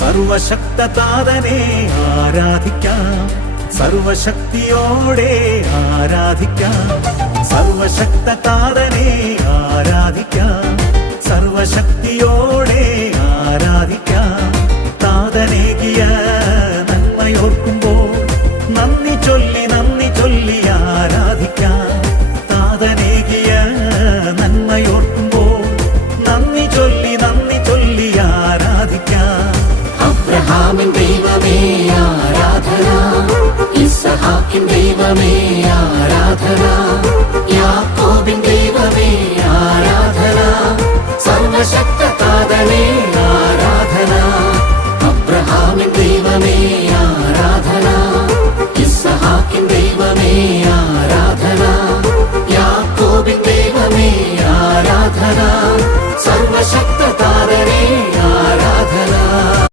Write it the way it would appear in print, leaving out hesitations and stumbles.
സർവശക്തതാതനെ ആരാധിക്കാം, സർവശക്തിയോടെ ആരാധിക്കാം. സർവശക്തതാതനെ ആരാധിക്കാം, സർവശക്തിയോടെ ആരാധിക്കാം. താതനേകിയ നന്മയോർക്കുമ്പോൾ നന്ദി ചൊല്ലി ആരാധിക്കാം. താതനേകിയ നന്മയോർക്കുമ്പോൾ നന്ദി ചൊല്ലി ആരാധിക്കാം. അബ്രഹാമിൻ ദൈവമേ ആരാധന, ഇസ്ഹാക്കിൻ ദൈവമേ ആരാധന, യാക്കോബിൻ ദൈവമേ ആരാധന, സർവശക്തതാതനേ